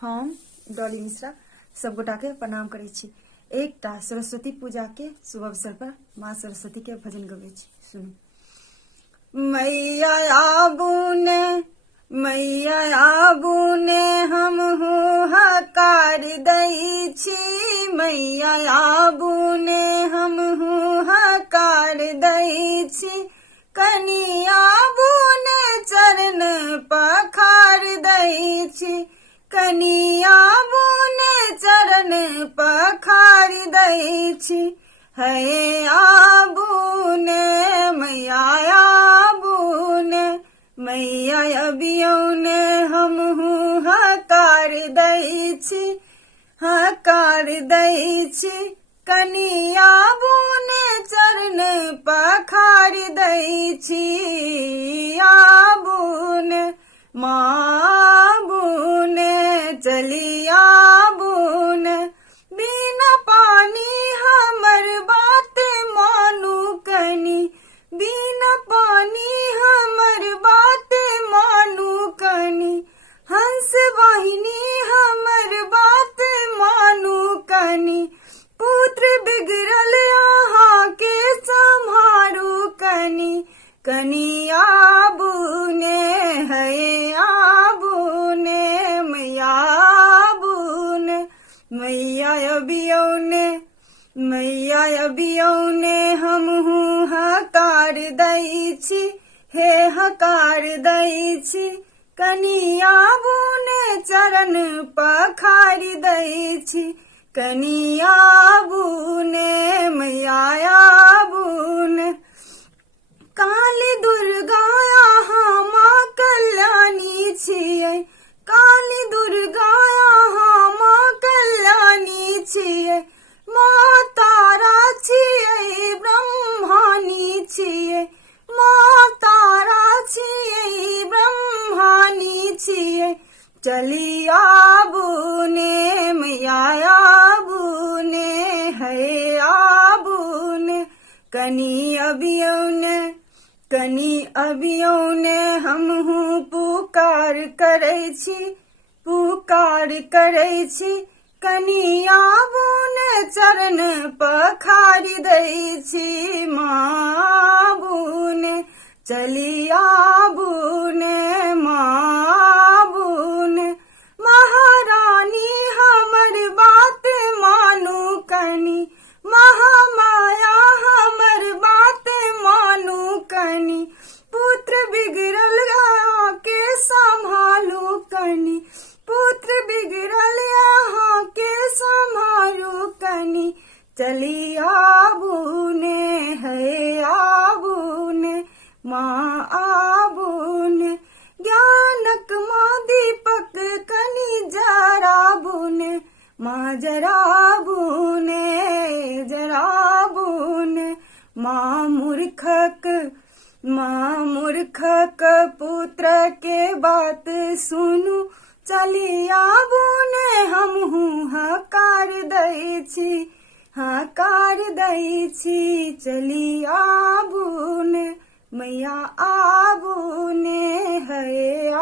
हम डॉली मिश्रा सब गोटा के प्रणाम करे छी। एकटा सरस्वती पूजा के शुभ अवसर पर माँ सरस्वती के भजन गवे छी। सुनो। मैया आबूने हम हो हकार दई छी। मैया आबूने हम हो हकार दई छी। कनिया आबूने चरण पखार दई छी। कनिया आबूने चरण पखार दई छी। है आबूने मैया आबूने मैया अबियौने हम हूँ हकार दई छी। हकार दई छी। कनिया आबूने चरण पखार दई छी। आबूने माँ आबूने चली आबूने बिना पानी हमर बात मानू कनी। बिना पानी हमर बात मानू कनी। हंस वाहिनी हमर बात मानू कनी। पुत्र बिगड़ल यहाँ के संहारू कनी। कनी आबूने है आबूने मैया आबूने मैया अबियौने हम हूँ हकार दई छी। हे हकार दई छी। कनी आबूने चरण पखार दई छी। कनी आबूने मैया आबूने काली दुर्गा यहाँ माँ कल्याणी छियै। काली दुर्गा यहाँ माँ कल्याणी छियै। माँ तारा छियै ब्रह्मानी छियै। माँ तारा छियै ब्रह्मानी छियै। चली आबूने मैया आबूने है आबूने कनी अबियौने हम हूँ पुकार करै छी। पुकार करै छी। कनी आबूने चरण पखार दई छी। माँ आबूने चली आबूने माँ आबूने महारानी हमर बात मानू कनी। महामाया हमर बात मानू कनी। पुत्र बिगड़ल यहाँ के संभालू कनी। पुत्र बिगड़ल यहाँ के संभालू कनी। चली आबूने है आबूने माँ आबूने ज्ञानक माँ दीपक कनी जराबूने माँ जराबूने जराबूने माँ मूर्खक पुत्र के बात सुनू। चली आबूने हम हूँ हकार दई छी। हकार दई छी। चली आबूने मैया आबूने है